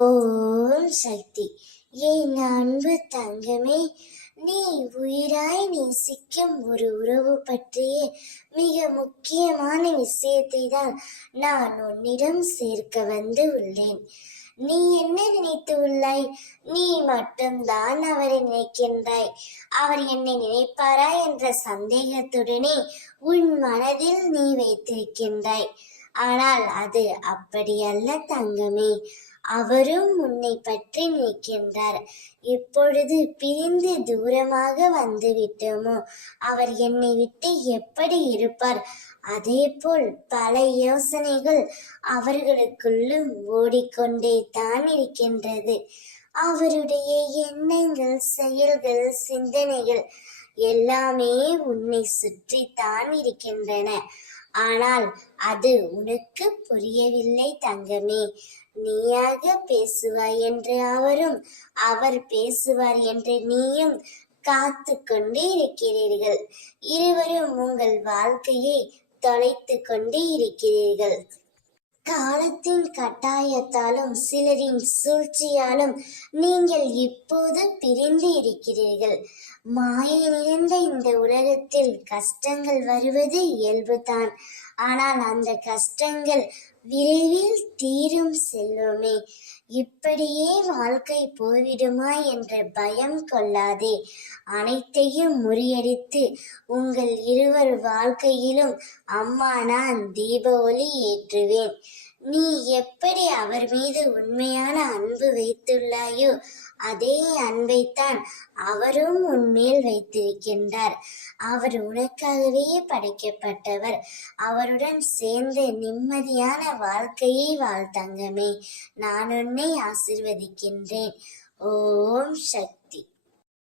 ஓம் சக்தி. என் அன்பு தங்கமே, நீ உயிராய் நேசிக்கும் ஒரு உறவு பற்றிய மிக முக்கியமான விஷயத்தை தான் நான் உன்னிடம் சேர்க்க வந்து உள்ளேன். நீ என்ன நினைத்து உள்ளாய்? நீ மட்டும்தான் அவரை நினைக்கின்றாய். அவர் என்னை நினைப்பாரா என்ற சந்தேகத்துடனே உன் மனதில் நீ வைத்திருக்கின்றாய். ஆனால் அது அப்படியல்ல தங்கமே. அவரும் உன்னை பற்றி நிற்கின்றார். இப்பொழுது பிரிந்து தூரமாக வந்து விட்டோமோ, அவர் என்னை விட்டு எப்படி இருப்பார்? அதேபோல் பல யோசனைகள் அவர்களுக்குள்ளும் ஓடிக்கொண்டே தான் இருக்கின்றது. அவருடைய எண்ணங்கள், செயல்கள், சிந்தனைகள் எல்லாமே உன்னை சுற்றித்தான் இருக்கின்றன. ஆனால் அது உனக்கு புரியவில்லை தங்கமே. நீயாக பேசுவாய் என்று அவரும், அவர் பேசுவார் என்று நீயும் காத்து கொண்டு இருக்கிறீர்கள். இருவரும் உங்கள் வாழ்க்கையை தொலைத்து கொண்டு இருக்கிறீர்கள். காலத்தின் கட்டாயத்தாலும் சிலரின் சூழ்ச்சியாலும் நீங்கள் இப்போது பிரிந்து இருக்கிறீர்கள். மாயை நிறைந்த இந்த உலகத்தில் கஷ்டங்கள் வருவது இயல்புதான். ஆனால் அந்த கஷ்டங்கள் விரைவில் தீரும் செல்வமே. இப்படியே வாழ்க்கை போய்விடுமா என்ற பயம் கொள்ளாதே. அனைத்தையும் முறியடித்து உங்கள் இருவர் வாழ்க்கையிலும் அம்மா நான் தீப ஒளி ஏற்றுவேன். நீ எப்படி அவர் மீது உண்மையான அன்பு வைத்துள்ளாயோ அதே அன்பைத்தான் அவரும் உன்மேல் வைத்திருக்கின்றார். அவர் உனக்காகவே படைக்கப்பட்டவர். அவருடன் சேர்ந்து நிம்மதியான வாழ்க்கையை வாழ் தங்கமே. நான் உன்னை ஆசிர்வதிக்கின்றேன். ஓம் சக்தி.